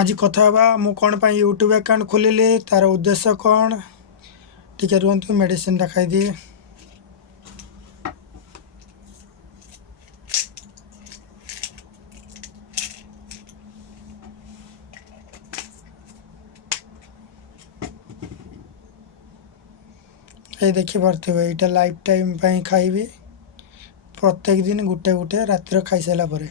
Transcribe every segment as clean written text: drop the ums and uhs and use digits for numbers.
आज कथा बा मु कौन पाई यूट्यूब अकाउंट खोलिली तार उद्देश्य कौन टिके रुहतु मेडिसिन टा खाई दिए। ये देखि पारथिबे एटा लाइफ टाइम पाई खाइबी प्रत्येक दिन गुटे गुटे रातिर खाई साला परे।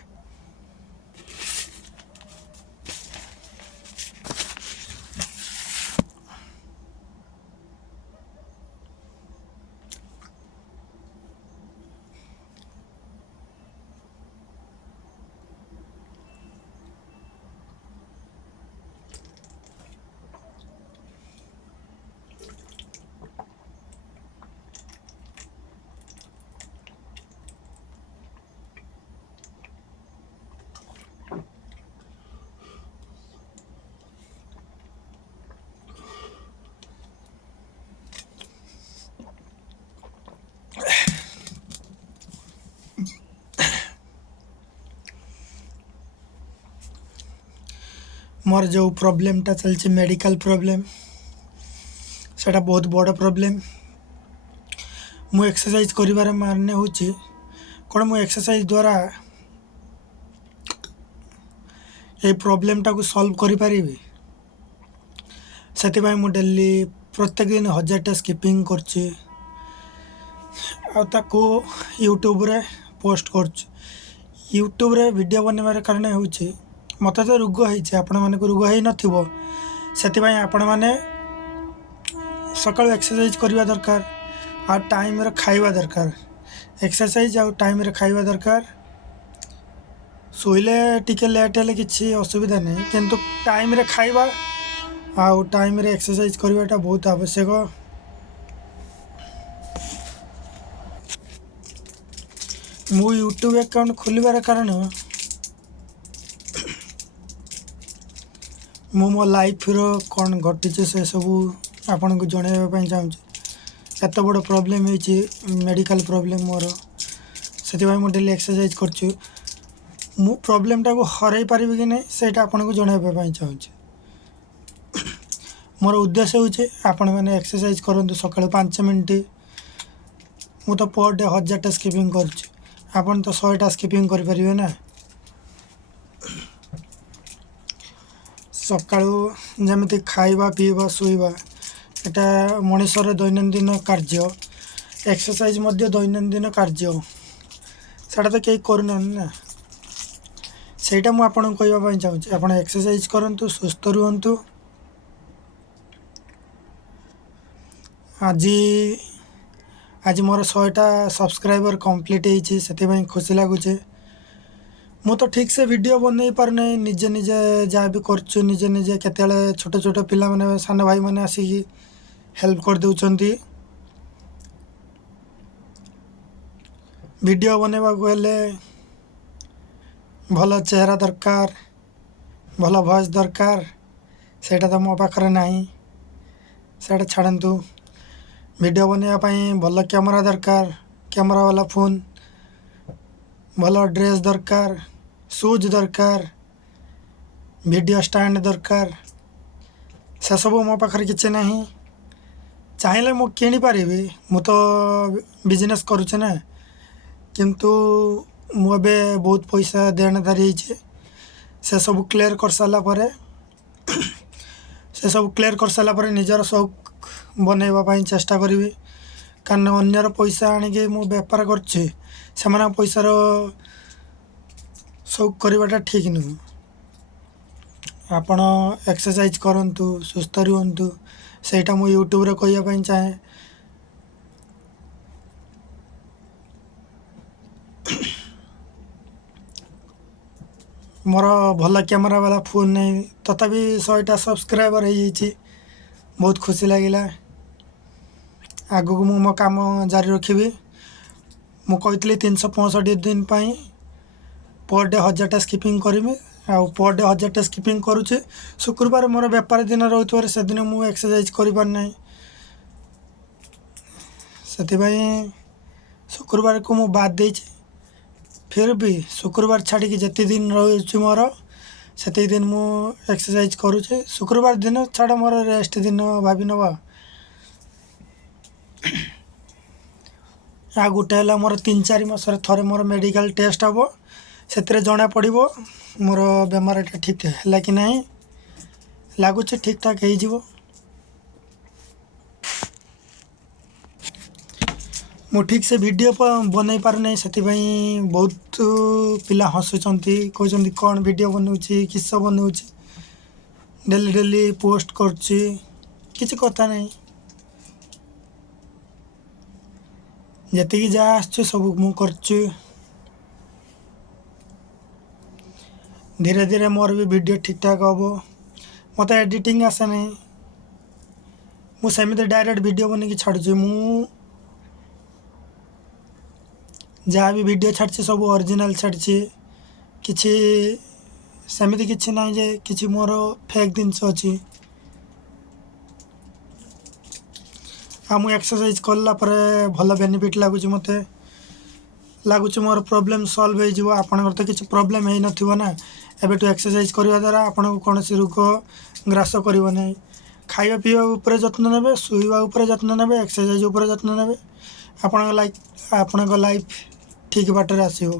मोर जो प्रॉब्लम टा चलछि मेडिकल प्रॉब्लम सेटा बहुत बड़ प्रॉब्लम। मु एक्सरसाइज करिवार मारने होछि कोन मु एक्सरसाइज द्वारा ये प्रॉब्लम टा को सॉल्व करि परिबी। सेति भाई मु डेली प्रत्येक दिन 1000 टा स्किपिंग करछि आ ताको यूट्यूब रे पोस्ट करछि। यूट्यूब रे वीडियो बनवार कारण होछि मते तो रोग होइछि आपण माने को रोग हेइ नथिबो सेति भाई आपण माने सकाळ एक्सरसाइज करिवा दरकार आ टाइम रे खाइबा दरकार। एक्सरसाइज आ टाइम रे खाइबा दरकार। सोइले टिके लेट हेले किछि असुविधा नै किंतु टाइम रे खाइबा आ टाइम रे एक्सरसाइज करिवाटा बहुत आवश्यक। मु यूट्यूब अकाउंट खोलिबार कारण मु मो लाइफ रो कोन घटी से सब आपन को जणाइबा पई चाहूँ। एत बड़ प्रॉब्लम होइछि मेडिकल प्रॉब्लम मोर सेति भाई मु डेली एक्सरसाइज करछु। मु प्रॉब्लम टा को हराई पारिबे कि नै सेटा आपन को जणाइबा पई चाहूँ। मोर उद्देश्य होछि आपन माने एक्सरसाइज करंतु सकाळ 5 मिनिट। मु तो पर डे 1000 टा स्किपिंग करछु आपन तो 100 टा स्किपिंग करि परिबे ना। सकाळू जमिति खाइबा पीबा सोइबा एटा मनुष्यर दैनंदिन कार्य। एक्सरसाइज मध्य दैनंदिन कार्य सेटा तो केही करूना ना सेटा मु आपन को कहबा पई चाहूँ। आपन एक्सरसाइज करंतु सुस्थ रुहंतु। आज मोर 100 टा सब्सक्राइबर कंप्लीट होइछि सेति भाई खुशी लागुचे। मु तो ठीक से वीडियो बनै पार नै निजे निजे जा भी करछु निजे निजे केतेले छोट छोट पिला माने सान भाई माने आसी हेल्प कर देउछंती। वीडियो बनेबा को हेले भलो चेहरा दरकार भलो वॉइस दरकार सेटा तो मो पाखरे नाही सेटा छाड़ंतु। वीडियो बनेबा पई भलो कैमरा दरकार कैमरा वाला फोन भलो ड्रेस दरकार शूज दरकार वीडियो स्टैंड दरकार से सब मो पाखरे किछि नाही। चाहिले मु किनि पारिबी मु तो बिजनेस करूछे ना किंतु मु बे बहुत पैसा देनदारी छै से सब क्लियर कर साला परे निजर शौक बनेबा पई चेष्टा करिवि। कारण अन्यर पैसा आनि के मु व्यापार करछि से माने पैसा रो शौक करवाटा ठीक नुह। आपण एक्सरसाइज करंतु सुस्थ रुहंतु सेटा मु यूट्यूब रे कहया पई चाहे। मोर भल कैमरा वाला फोन नै तथापि 100 टा सब्सक्राइबर होइछि बहुत खुशी लागिला। आगु को मो काम जारी रखिबी। मु कहतली 365 दिन पई पर डे 1000 टा स्किपिंग करमी आ पर डे 1000 टा स्किपिंग करूचे। शुक्रवार मोर व्यापार दिन रहउतवार से दिन मु एक्सरसाइज करि पार नै सेति भाई शुक्रवार को मु बाद देछि। फिर भी शुक्रवार छाड़ी के जति दिन रहउछि मोर ସେତିକି ଦିନ ମୁଁ ଏକ୍ସରସାଇଜ୍ କରୁଛି। ଶୁକ୍ରବାର ଦିନ ଛାଡ଼ ମୋର ରେଷ୍ଟ ଦିନ ଭାବି ନେବା। ଆଉ ଗୋଟେ ହେଲା ମୋର 3-4 ମାସରେ ଥରେ ମୋର ମେଡ଼ିକାଲ ଟେଷ୍ଟ ହେବ। ସେଥିରେ ଜଣାପଡ଼ିବ ମୋର ବେମାରଟା ଠିକ୍ ହେଲା କି ନାହିଁ। ଲାଗୁଛି ଠିକ୍ ଠାକ୍ ହେଇଯିବ। ମୁଁ ଠିକ୍ ସେ ଭିଡ଼ିଓ ବନେଇ ପାରୁନାହିଁ, ସେଥିପାଇଁ ବହୁତ ପିଲା ହସୁଛନ୍ତି, କହୁଛନ୍ତି କ'ଣ ଭିଡ଼ିଓ ବନାଉଛି, କିସ ବନାଉଛି, ଡେଲି ଡେଲି ପୋଷ୍ଟ କରୁଛି। କିଛି କଥା ନାହିଁ, ଯେତିକି ଯାହା ଆସୁଛି ସବୁ ମୁଁ କରୁଛି। ଧୀରେ ଧୀରେ ମୋର ବି ଭିଡ଼ିଓ ଠିକ୍ ଠାକ୍ ହେବ। ମୋତେ ଏଡ଼ିଟିଂ ଆସେ ନାହିଁ, ମୁଁ ସେମିତି ଡାଇରେକ୍ଟ ଭିଡ଼ିଓ ବନେଇକି ଛାଡ଼ୁଛି। ମୁଁ ଯାହା ବି ଭିଡ଼ିଓ ଛାଡ଼ିଛି ସବୁ ଅରିଜିନାଲ୍ ଛାଡ଼ିଛି। କିଛି ସେମିତି କିଛି ନାହିଁ ଯେ କିଛି ମୋର ଫେକ୍ ଜିନିଷ ଅଛି। ଆଉ ମୁଁ ଏକ୍ସରସାଇଜ୍ କଲା ପରେ ଭଲ ବେନିଫିଟ୍ ଲାଗୁଛି। ମୋତେ ଲାଗୁଛି ମୋର ପ୍ରୋବ୍ଲେମ୍ ସଲ୍ଭ ହେଇଯିବ। ଆପଣଙ୍କର ତ କିଛି ପ୍ରୋବ୍ଲେମ୍ ହେଇନଥିବ ନା। ଏବେଠୁ ଏକ୍ସରସାଇଜ୍ କରିବା ଦ୍ୱାରା ଆପଣଙ୍କୁ କୌଣସି ରୋଗ ଗ୍ରାସ କରିବ ନାହିଁ। ଖାଇବା ପିଇବା ଉପରେ ଯତ୍ନ ନେବେ, ଶୋଇବା ଉପରେ ଯତ୍ନ ନେବେ, ଏକ୍ସରସାଇଜ୍ ଉପରେ ଯତ୍ନ ନେବେ। ଆପଣଙ୍କ ଲାଇଫ୍ ଠିକ୍ ବାଟରେ ଆସିବ।